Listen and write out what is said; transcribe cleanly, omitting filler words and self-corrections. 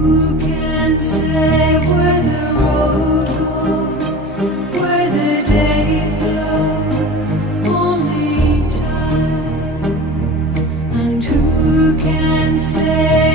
Who can say where the road goes, where the day flows? Only time. And who can say